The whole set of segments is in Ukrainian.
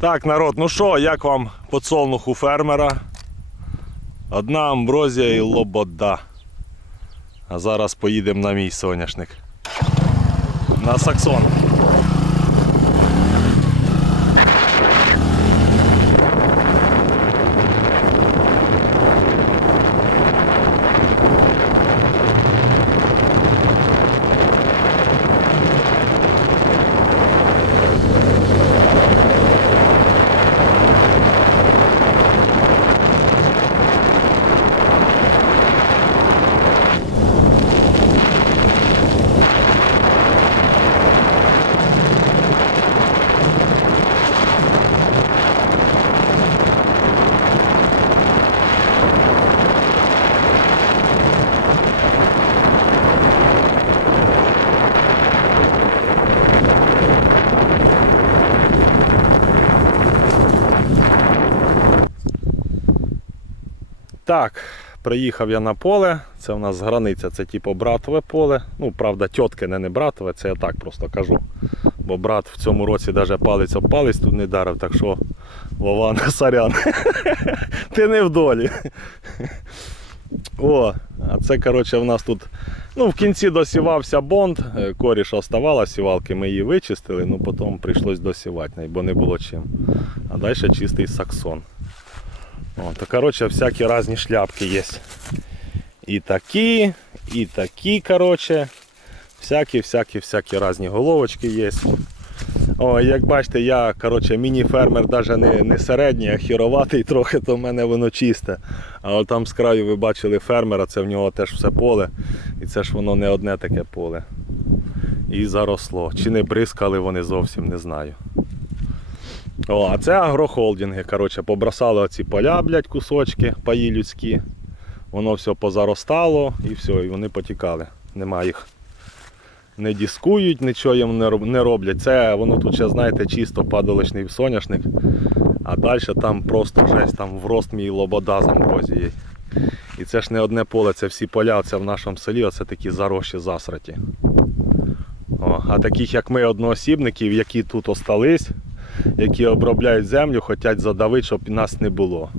Так, народ, ну що, як вам подсолнух у фермера? Одна амброзія і лобода. А зараз поїдемо на мій соняшник. На Саксон. Так, приїхав я на поле. Це у нас границя, це типу братове поле. Ну, правда, тітки не, не братове, це я так просто кажу. Бо брат в цьому році навіть палець об палець тут не дарив, так що Вован, сорян. Ти не в долі. О, а це, коротше, в нас тут. Ну, в кінці досівався бонд, е, коріш оставала сівалки, ми її вичистили, ну потім прийшлось досівати, бо не було чим. А далі чистий саксон. О, то, коротше, всякі різні шляпки є. І такі, і такі, коротше. Всякі, всякі, всякі різні головочки є. О, як бачите, я міні-фермер навіть не, не середній, а хіроватий трохи, то в мене воно чисте. А от там з краю ви бачили фермера, це в нього теж все поле. І це ж воно не одне таке поле. І заросло. Чи не бризкали вони зовсім, не знаю. О, а це агрохолдинги. Коротше, побросали оці поля, блядь, кусочки, паї людські. Воно все позаростало і все, і вони потікали. Нема їх. Не дискують, нічого їм не роблять. Це воно тут ще, знаєте, чисто падаличний соняшник. А далі там просто жесть, там врост мій лобода з амброзією. І це ж не одне поле, це всі поля, це в нашому селі, оце такі зарощі засраті. О, а таких як ми, одноосібників, які тут остались, які обробляють землю, хочуть задавити, щоб нас не було.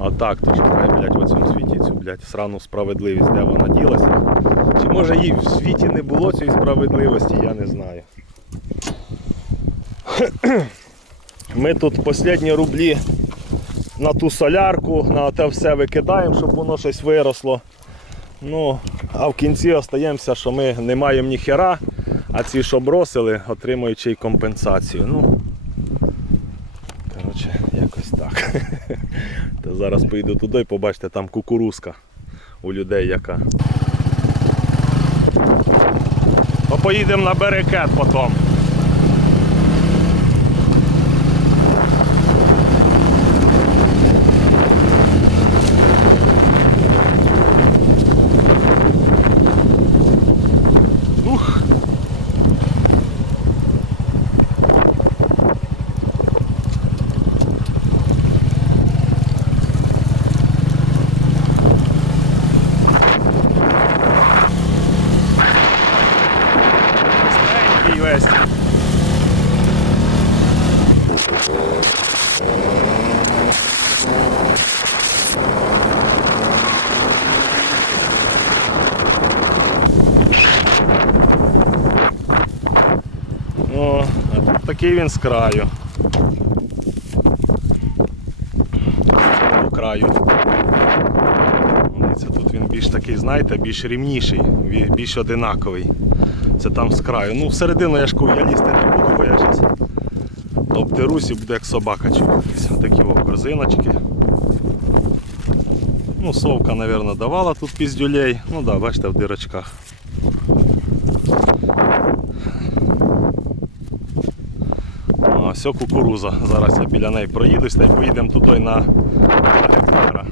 А так, то шукай, блядь, в цьому світі цю, блядь, срану справедливість, де вона ділася. Чи може їй в світі не було цієї справедливості, я не знаю. Ми тут останні рублі на ту солярку, на те все викидаємо, щоб воно щось виросло. Ну, а в кінці остаємося, що ми не маємо ні хера, а ці, що бросили, отримуючи й компенсацію. Ну, коротше, якось так. Та зараз поїду туди і побачите, там кукурузка у людей яка. То поїдемо на берекет потім. Ух. Старенький весь. О, а тут такий він з краю. До краю. Тут він більш такий, знаєте, більш рівніший, більш одинаковий. Це там з краю. Ну, всередину я ж я лізти не буду, бо я зараз обдерусь і буду як собака чухатися. Такі о, корзиночки. Ну, совка, мабуть, давала тут піздюлей. Ну так, да, бачите, в дирочках. Ось кукуруза. Зараз я біля неї проїдусь та й поїдемо туди на, на гектара.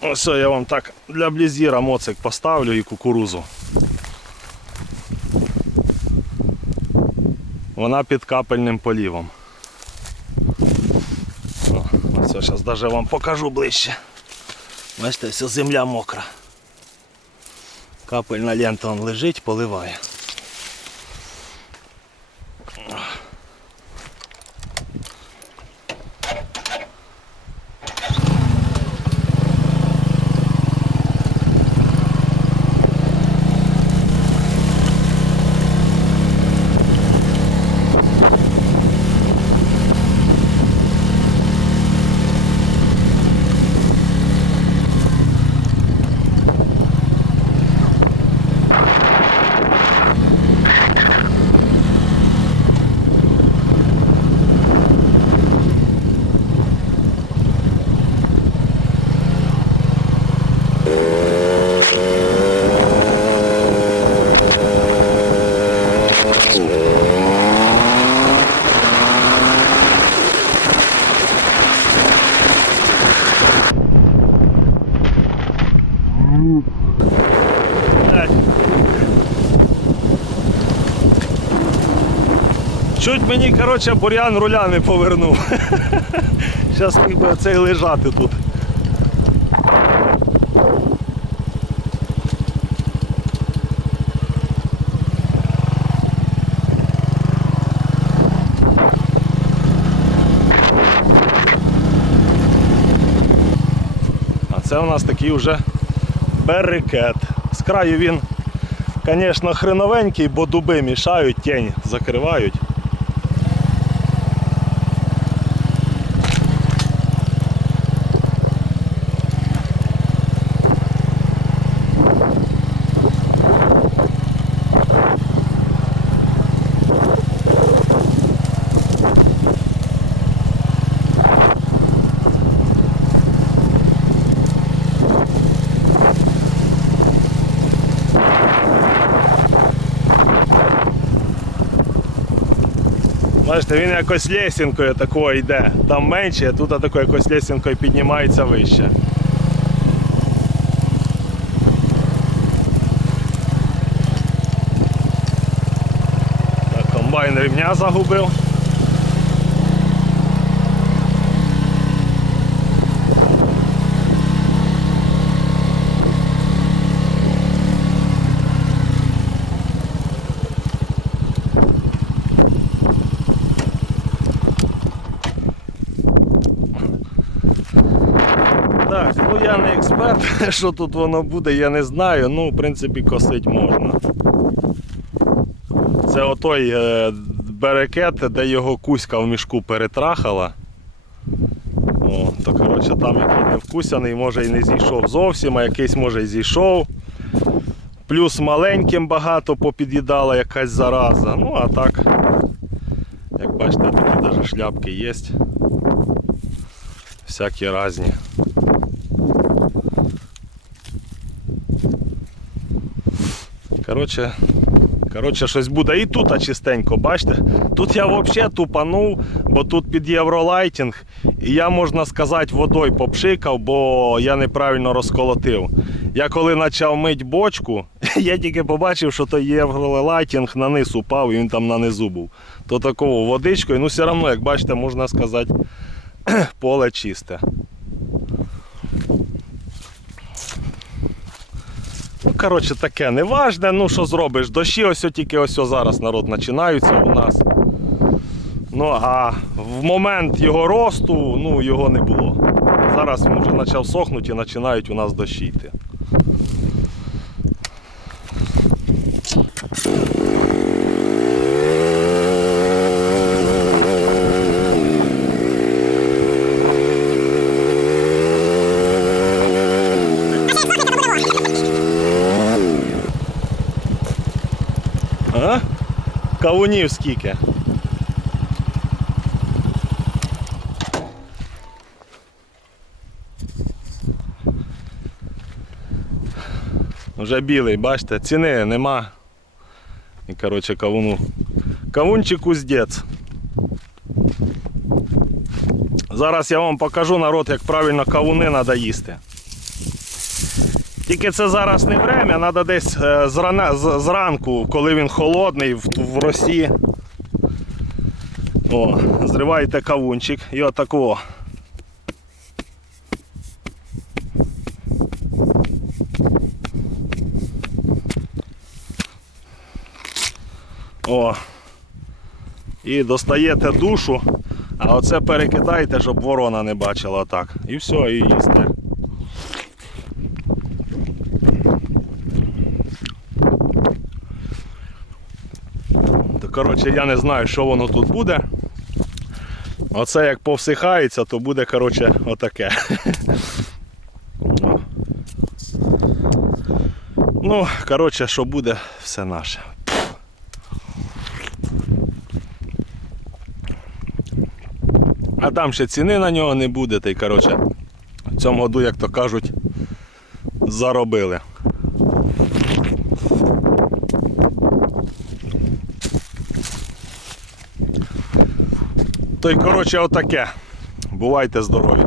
Ось я вам так для блізіра моцик поставлю і кукурузу. Вона під капельним полівом. Все, зараз даже вам покажу ближче. Бачите, вся земля мокра. Капельна лента он лежить, поливає. Чуть мені, коротше, бур'ян руля не повернув. Зараз міг би цей лежати тут. А це у нас такий вже берекет. З краю він, звісно, хреновенький, бо дуби мішають, тінь закривають. Бачите, він якось лесінкою такою йде. Там менше, а тут такою якось лесінкою піднімається вище. Так, комбайн рівня загубив. Так, ну експерт, що тут воно буде, я не знаю. Ну, в принципі, косить можна. Це отой е, берекет, де його кузька в мішку перетрахала. О, то коротше там який не вкусяний, може і не зійшов зовсім, а якийсь може і зійшов. Плюс маленьким багато попід'їдала якась зараза. Ну а так, як бачите, такі навіть шляпки є. Всякі різні. Коротше, коротше, щось буде. І тут чистенько, бачите? Тут я взагалі тупанув, бо тут під євролайтінг, і я, можна сказати, водою попшикав, бо я неправильно розколотив. Я коли почав мити бочку, я тільки побачив, що той євролайтінг на низ упав і він там на низу був. То такого водичкою, ну все одно, як бачите, можна сказати, поле чисте. Ну, коротше, таке неважне. Ну, що зробиш? Дощі ось тільки ось зараз народ починаються у нас. Ну, а в момент його росту, ну, його не було. Зараз він вже почав сохнути і починають у нас дощі йти. А? Кавунів скільки? Вже білий, бачите, ціни нема. І коротше кавуну. Кавунчик уздець. Зараз я вам покажу народ, як правильно кавуни треба їсти. Тільки це зараз не время, треба десь е, зрана, зранку, коли він холодний, в, в росі. О, Зриваєте кавунчик і отакого. О. І достаєте душу, а оце перекидайте, щоб ворона не бачила так. І все, і їсте. Коротше, я не знаю, що воно тут буде. Оце як повсихається, то буде, коротше, отаке. Ну, коротше, що буде, все наше. А там ще ціни на нього не буде, та й коротше, в цьому году, як то кажуть, заробили. То й коротше отаке. Бувайте здорові.